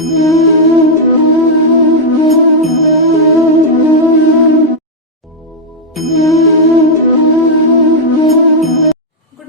Good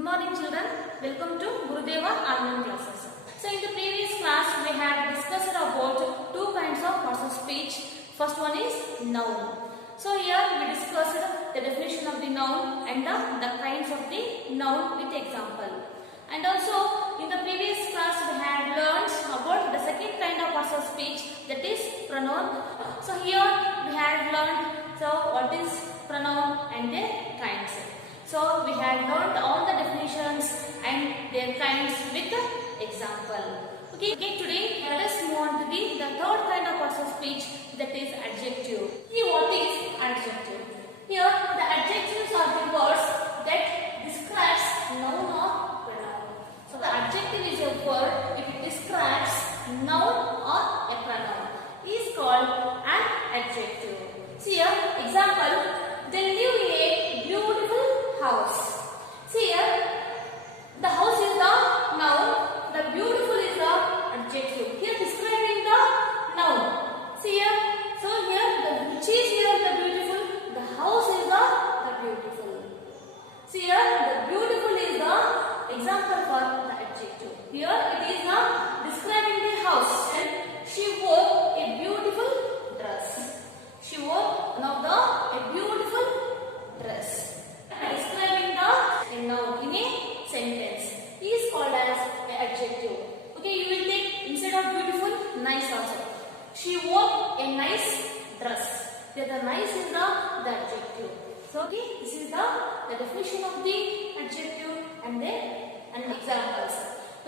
morning children, welcome to Gurudeva online classes. So in the previous class we had discussed about two kinds of parts of speech. First one is noun. So here we discussed the definition of the noun and the kinds of the noun with example. And also in the previous class we had learned about the second kind of parts of speech, that is pronoun. So here we had learned what is pronoun and their kinds. So we had learned all the definitions and their kinds with example. Okay, today let us move on to the third kind of parts of speech, that is adjective. See what is adjective. Here the adjectives are the words that describes noun or pronoun. So the adjective is a word if it describes noun or a pronoun. It is called an adjective. See here example, they live in a beautiful house. See here, the house is the noun, the beautiful is the adjective. Here describing the noun. See here, so here which is here the beautiful, the house is the beautiful. See here, the beautiful is the example for the adjective. Here it is the describing the house. And she wore a beautiful dress. She wore one of a beautiful dress. Describing the noun in a sentence is called as an adjective. Okay, you will take instead of beautiful, nice also. She wore a nice dress. Here the nice is the adjective. So okay, this is the definition of the adjective and examples.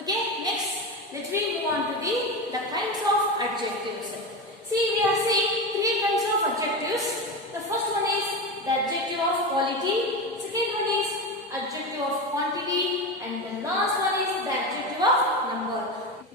Okay, next let me move on to the kinds of adjectives. See, we are seeing three kinds of adjectives. The first one is the adjective of quality. Second one is adjective of quantity, and the last one is the adjective of number.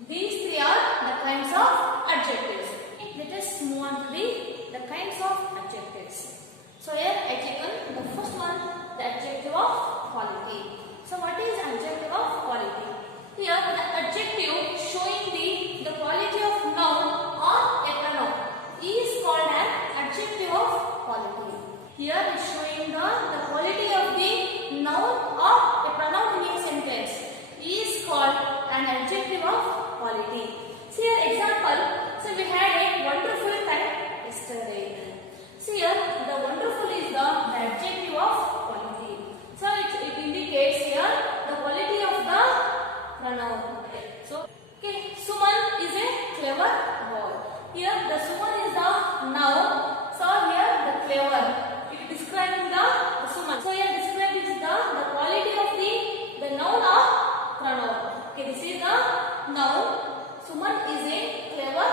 These three are the kinds of adjectives. Let us move on to the kinds of adjectives. So here I taken the first one, the adjective of quality. So what is adjective of quality? Here the adjective showing the quality of noun or a pronoun is called an adjective of quality. Here is showing the quality of the noun or a pronoun in a sentence is called an adjective of quality. See here example, so we had a wonderful time yesterday. See here the wonderful is the adjective of quality. So it indicates here the quality of the pronoun. So okay, Suman is a clever boy. Here the Suman is the noun. So here the clever. Describing the Suman. So here described is the quality of the noun or pronoun. Okay, this is the noun. Suman is a clever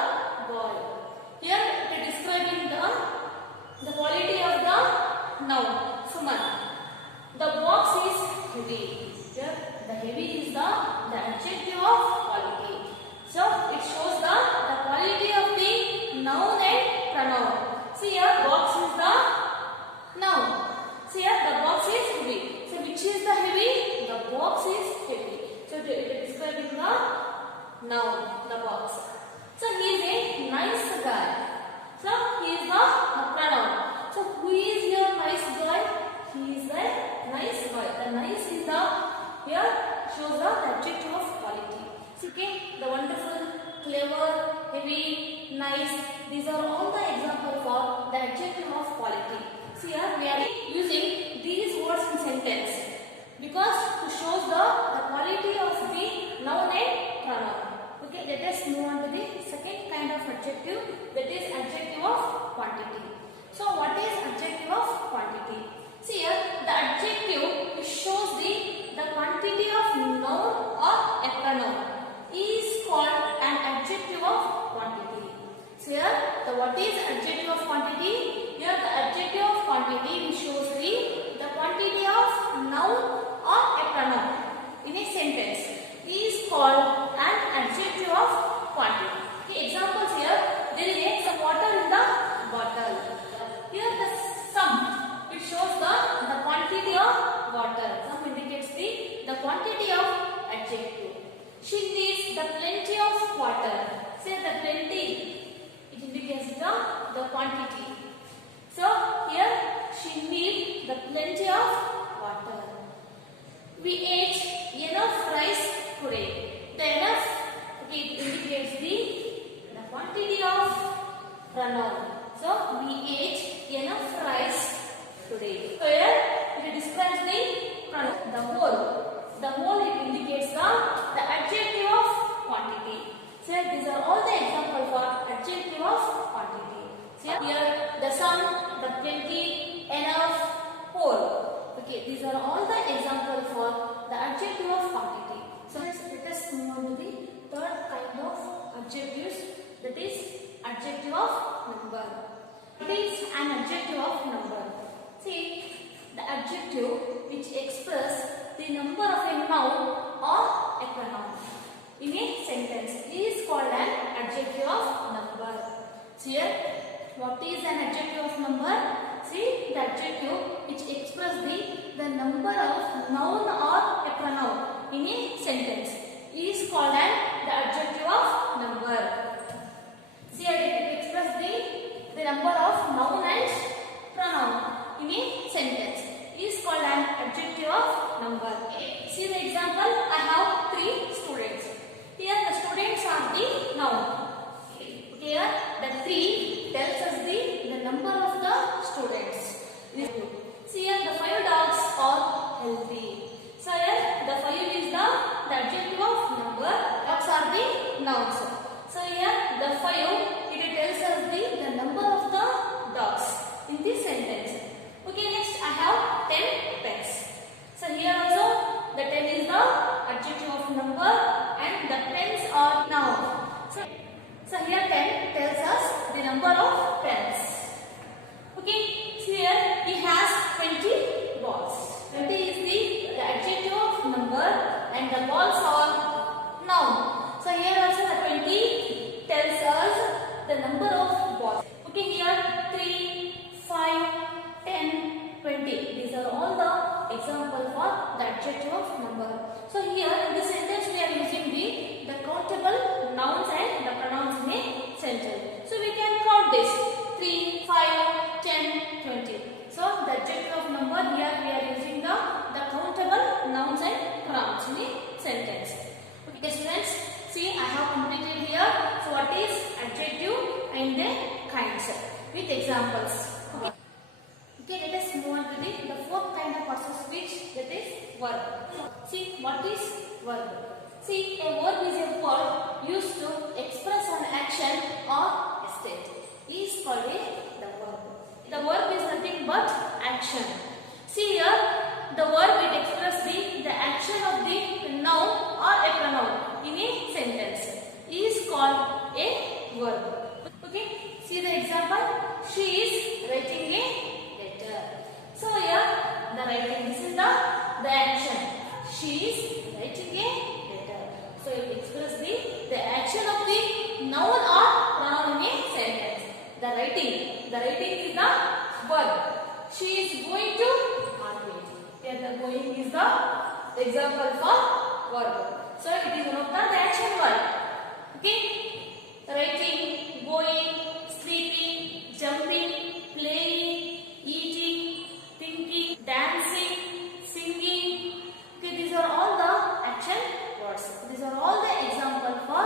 boy. Here it is describing the quality of the noun Suman. The box is heavy. Here the heavy is the adjective of quality. So it shows the quality of the noun and pronoun. See here box is the noun. See here the box is heavy. So which is the heavy? The box is heavy. So it is describing the noun, the box. So he is a nice guy. So he is the pronoun. So who is your nice guy? He is a nice guy. The nice is the here shows the adjective of quality. So, okay, the wonderful, clever, heavy, nice. These are all the examples for the adjective of quality. See here we are using these words in sentence because to show the quality of the noun and pronoun. Okay, let us move on to the second kind of adjective, that is adjective of quantity. So what is adjective of quantity? See here the adjective shows the quantity of noun or a pronoun is called an adjective of quantity. So here what is adjective of quantity? Here the adjective of quantity shows the quantity of noun or a pronoun in a sentence is called an adjective of quantity. Okay, examples here, there is some water in the bottle. Here the sum, it shows the quantity of water. Sum indicates the quantity of adjective. She needs the plenty of water. Say the plenty, it indicates the quantity. So here she need the plenty of water. We ate enough rice today. The enough, okay, it indicates the quantity of pronoun. So we ate enough rice today. So here it describes the pronoun. The whole. The whole it indicates the adjective of quantity. So these are all the examples for adjective of quantity. So here the some, the plenty, enough, whole. Okay, these are all the examples for the adjective of quantity. So let us move on to the third kind of adjectives, that is adjective of number. It is an adjective of number. See, the adjective which express the number of a noun or a pronoun in a sentence is called an adjective of number. So here, what is an adjective of number? See, the adjective which express the number of noun or a pronoun in a sentence is called the adjective of number. See, it expresses the number of noun and pronoun in a sentence is called an adjective of number. See the example, I have 3 students. Here the students are the noun. Here the 3 tells us the number of the students. See here the 5 dogs are healthy. So here the 5 is the adjective of number. Dogs are the nouns. So here the 5 it tells us the number of the dogs in this sentence. Okay, next I have 10 pets. So here also the 10 is the adjective of number and the pens are noun. So here 10 tells us the number of pens. Okay, so here he has 20 balls. 20 is the adjective of number and the balls are noun. So here also the 20 tells us the number of balls. Okay, here 3, 5, 10, 20. These are all the examples for the adjective of number. So here in this sentence we are using the countable nouns and the pronouns in a sentence. So we can count this 3, 5, 10, 20. So the adjective of number here we are using the countable nouns and pronouns in a sentence. Okay students, see I have completed here. So what is adjective and the kinds with examples. Okay, let us move on to the fourth kind of personal speech, that is verb. See, what is verb? See, a verb is a word used to express an action or a state. Is called the verb. The verb is nothing but action. See here, the verb it expresses the action of the noun or a pronoun in a sentence. Is called a verb. Okay, see the example. She is writing a letter. So here the writing, this is the action. She is writing a letter. So it expresses the action of the noun or pronoun in a sentence. The writing is the verb. She is going to market. Here the going is the example for verb. So it is one of the action word. Okay, writing, going, sleeping, jumping, playing, eating, thinking, dancing, singing. Okay, these are all the action words. These are all the examples for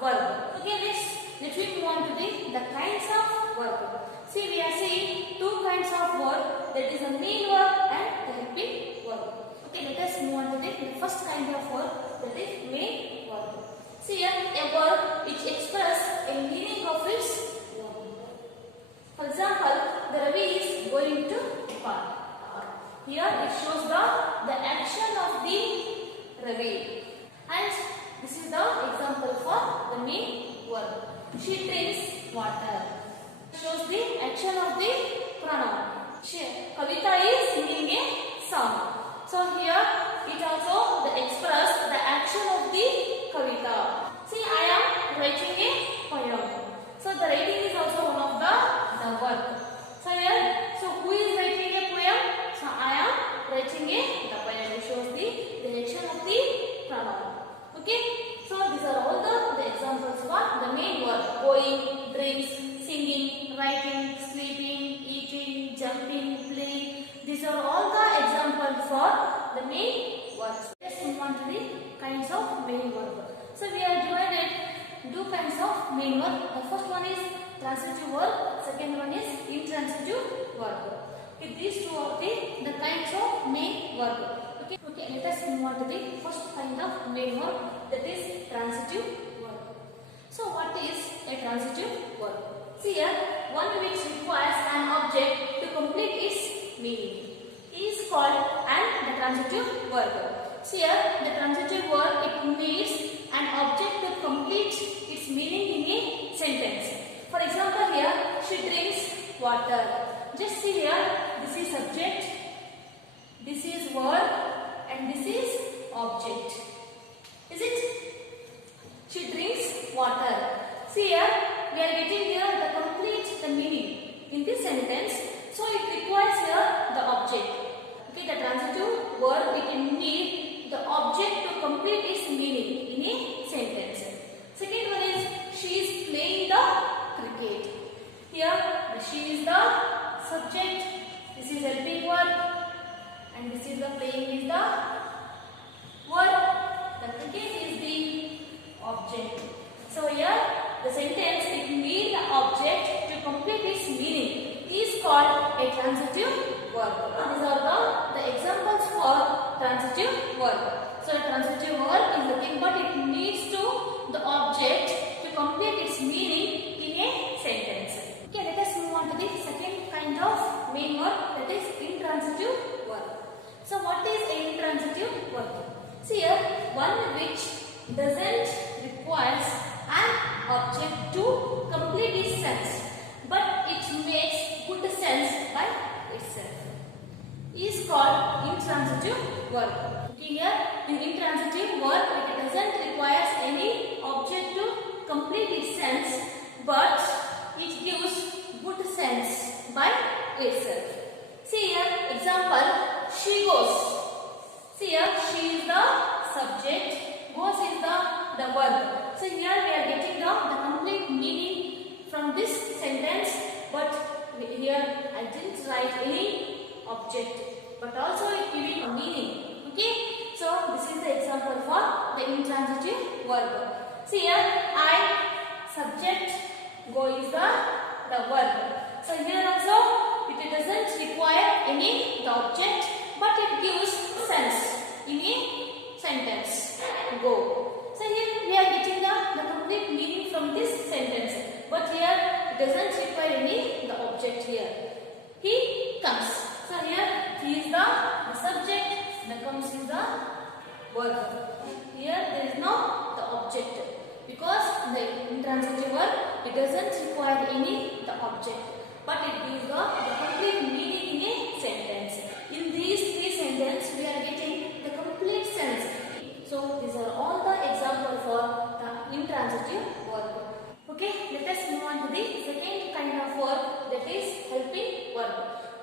verb. Okay, next let me move on to the kinds of verb. See, we are seeing two kinds of verb, that is a main verb and the helping verb. Okay, let us move on to the first kind of verb, that is main verb. See here, a verb which expresses a meaning of its verb. For example, the Ravi is going to park. Here it shows the action of the Ravi. And this is the example for the main verb. She drinks water. Shows the action of the pronoun. Kavita is singing a song. So here it also expresses the action of the Kavita. See, I am writing a poem. So the writing is also one of the verb. So here, so who is writing a poem? So I am writing the poem. It shows the action of the pronoun. Okay. So these are all the examples for the main main verb. The first one is transitive verb, second one is intransitive verb. Okay, these two are the kinds of main verb. Okay, let us move on to the first kind of main verb, that is transitive verb. So what is a transitive verb? See here, one which requires an object to complete its meaning is called the transitive verb. See here, the transitive verb, it needs an object to complete its meaning in a sentence. For example, here, she drinks water. Just see here, this is subject, this is verb, and this is object. Is it? She drinks water. See here, we are getting here the meaning in this sentence. So it requires here the object. Okay, the transitive verb, it can need the object to complete its meaning in a sentence. Second one is, she is playing the cricket. Here, she is the subject, this is helping verb, and this is the playing is the verb. The cricket is the object. So here, the sentence, it needs the object to complete its meaning is called a transitive verb. These are the examples for transitive verb. So the transitive verb is nothing but it needs the object to complete its meaning in a sentence. Okay, let us move on to the second kind of main verb, that is intransitive verb. So what is an intransitive verb? See here, one which doesn't requires an object to complete its sense, but it makes good sense by itself, is called intransitive verb. Okay, here the intransitive verb, it doesn't require any object to complete its sense, but it gives good sense by itself. See here, example, she goes. See here, she is the subject, goes is the verb. So here we are getting the complete meaning from this sentence, but here I didn't write any object, but also it giving a meaning. Okay, so this is the example for the intransitive verb. See here, I, subject, go is the verb. So here also it doesn't require any the object, but it gives sense in a sentence. Go. So here we are getting the complete meaning from this sentence, but here it doesn't require any the object here. He comes. So here he is the subject, the comes is the verb. Here there is no the object, because the intransitive verb, it doesn't require any the object, but it gives the complete meaning in a sentence. In these three sentences we are getting the complete sense. So these are all the examples for the intransitive verb. Okay, let us move on to the second kind of verb, that is helping verb.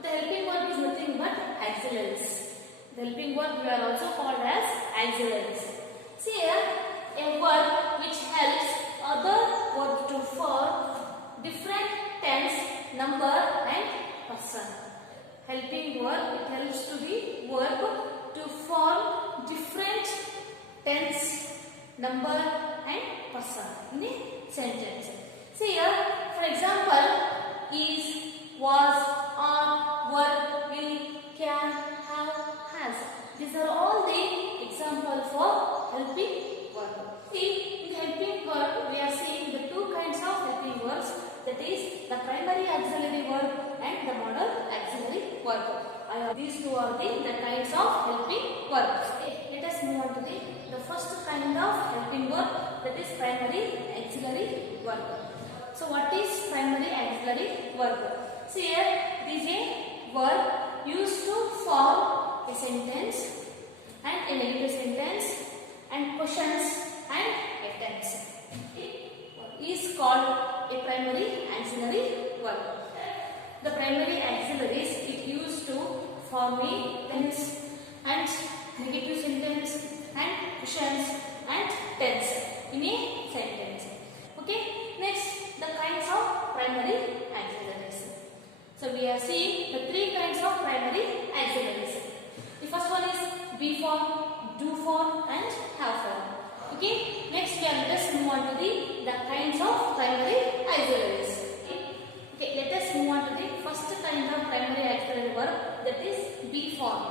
The helping verb is nothing but auxiliaries. The helping verb we are also called as auxiliaries. See here, a verb which helps other verbs to form different tense, number and person. Helping verb, it helps to the verb to form different tense, number and person in a sentence. See here, for example, is, was, are, were, will, can, have, has. These are all the examples for helping verb. See, in helping verb, we are seeing the two kinds of helping verbs, that is the primary auxiliary verb and the modal auxiliary verb. These two are the kinds of helping verbs. Okay, let us move on to the first kind of helping verb, that is primary auxiliary verb. So what is primary auxiliary verb? See here, this is a verb used to form a sentence and a negative sentence and questions and a tense. It is called a primary auxiliary verb. The primary auxiliaries, it used to form a tense and negative sentence and questions and tense in a sentence. Okay, next the kinds of primary auxiliaries. So we are seeing the three kinds of primary auxiliaries. The first one is be form, do form and have form. Okay. Next we are let us move on to the kinds of primary auxiliaries. Okay. Let us move on to the first kind of primary auxiliary verb, that is be form.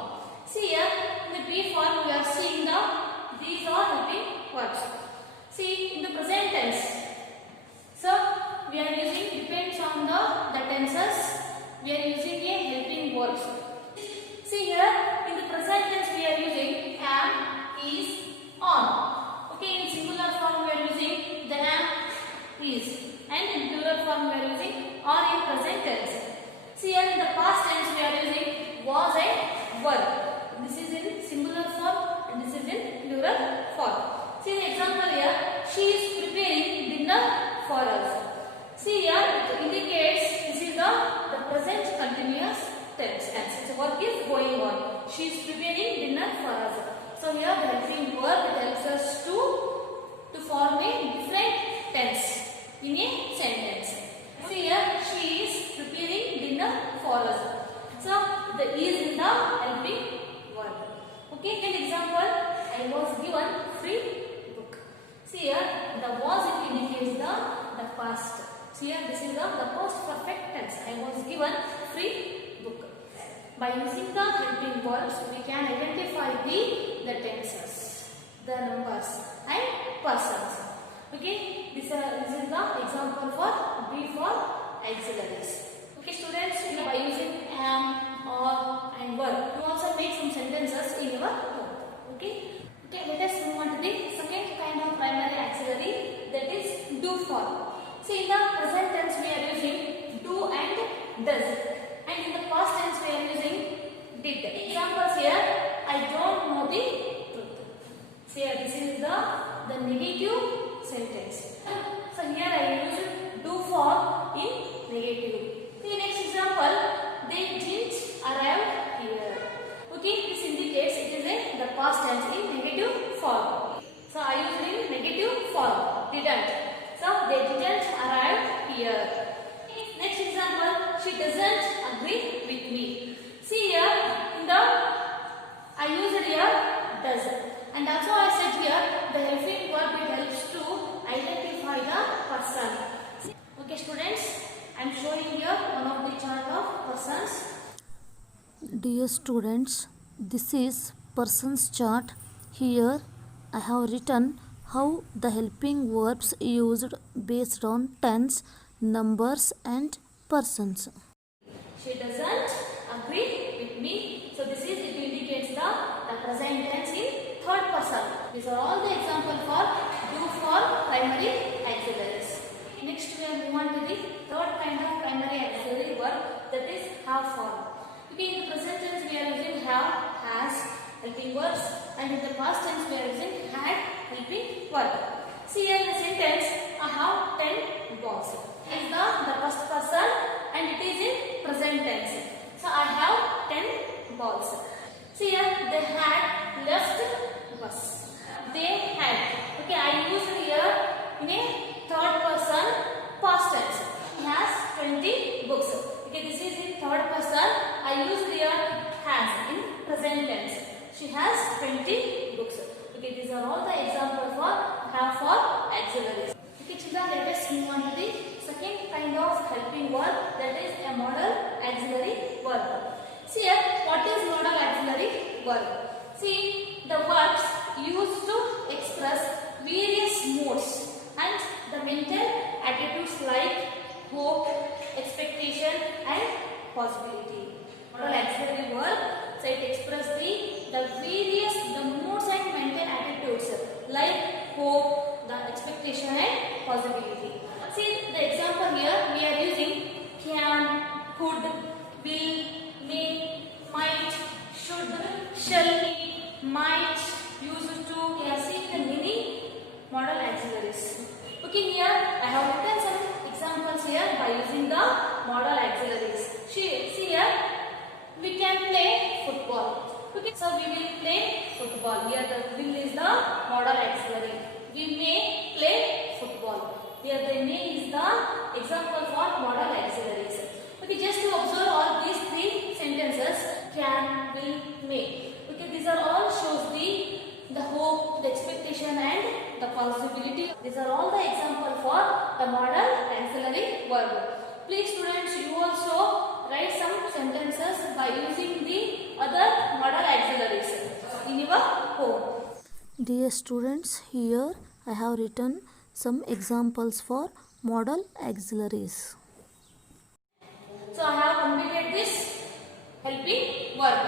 See here in the be form we are seeing these are helping verbs. See in the present tense. So we are using, depends on the tenses, we are using a helping verbs. See here in the present tense we are using am, is, on. Okay, in singular form we are using the am, is, and in plural form we are using are in present tense. See here in the past tense we are using was and were. This is in singular form and this is in plural form. See the example here, she is preparing dinner for us. See here it indicates this is the present continuous tense. Its work is going on. She is preparing dinner for us. So here the helping verb helps us to form a different tense in a sentence. See here she is preparing dinner for us. So the is in the helping verb. Okay, an example, I was given free book. See here the was it indicates the past. See here this is the past perfect tense. I was given free book. By using the helping verbs, we can identify the tenses, the numbers and persons. Okay, this is the example for be for auxiliaries. Okay, students, by using am, or and were, you also make some sentences in your home. Okay. Okay, let us move on to the second kind of primary auxiliary, that is do for. See in the present tense we are using do and does. And in the past tense we are using did. Examples here, I don't know the truth. See here, this is the negative sentence. So here I use do for in negative. The next example, they didn't arrive here. Okay, this indicates it is the past tense in negative form. So I use in negative form, didn't. So they didn't arrive here. Next example, she doesn't agree with me. See here, in the I used here does, and also I said here the helping verb it helps to identify the person. Okay, students, I am showing here one of the chart of persons. Dear students, this is person's chart. Here I have written how the helping verbs used based on tense, numbers and persons. She doesn't agree with me. So this is, it indicates the present tense in third person. These are all the examples for do for primary auxiliaries. Next we will move on to the third kind of primary auxiliary verb, that is have for. Okay, in the present tense we are using have, has, helping verbs, and in the past tense we are using had, helping verb. See here in the sentence, I have 10 balls. It is the first person and it is in present tense. So I have 10 balls. See here, they had left bus. They had. Okay, I used here in a third person past tense. He has 20 books. Okay, this is in third person. I used here has in present tense. She has 20 books. Okay, these are all the examples for have for auxiliaries. Okay, children, let us move on to the second kind of helping verb, that is a modal auxiliary verb. See here, what is modal auxiliary verb? See, the verbs used to express various modes and the mental attitudes like hope, expectation and possibility. Modal auxiliary verb, so it expresses the various moods and mental attitudes like hope, the expectation and possibility. See the example here, we are using can, could, will, may, might, should, shall, might, used to. We are seeing the many modal auxiliaries. Okay, here I have written some examples here by using the modal auxiliaries. See here, we can play football. Okay, so we will play football. Here the will is the modal auxiliary. We may play football. Here the may is the example for modal auxiliaries. Okay, just to observe all these three sentences, can, will, may. Okay, these are all shows the hope, the expectation and the possibility. These are all the example for the modal auxiliary verb. Please students, you also write some sentences by using the other modal auxiliaries in your home. Dear students, here I have written some examples for modal auxiliaries. So I have completed this helping verb.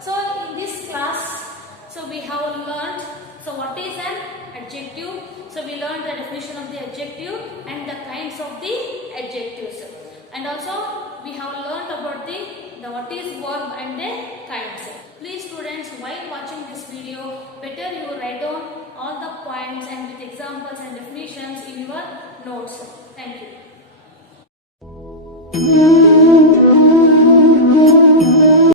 So in this class, so we have learned, so what is an adjective? So we learned the definition of the adjective and the kinds of the adjectives. And also we have learned about the what is verb and the kinds. Please students, while watching this video, better you write down all the points and with examples and definitions in your notes. Thank you.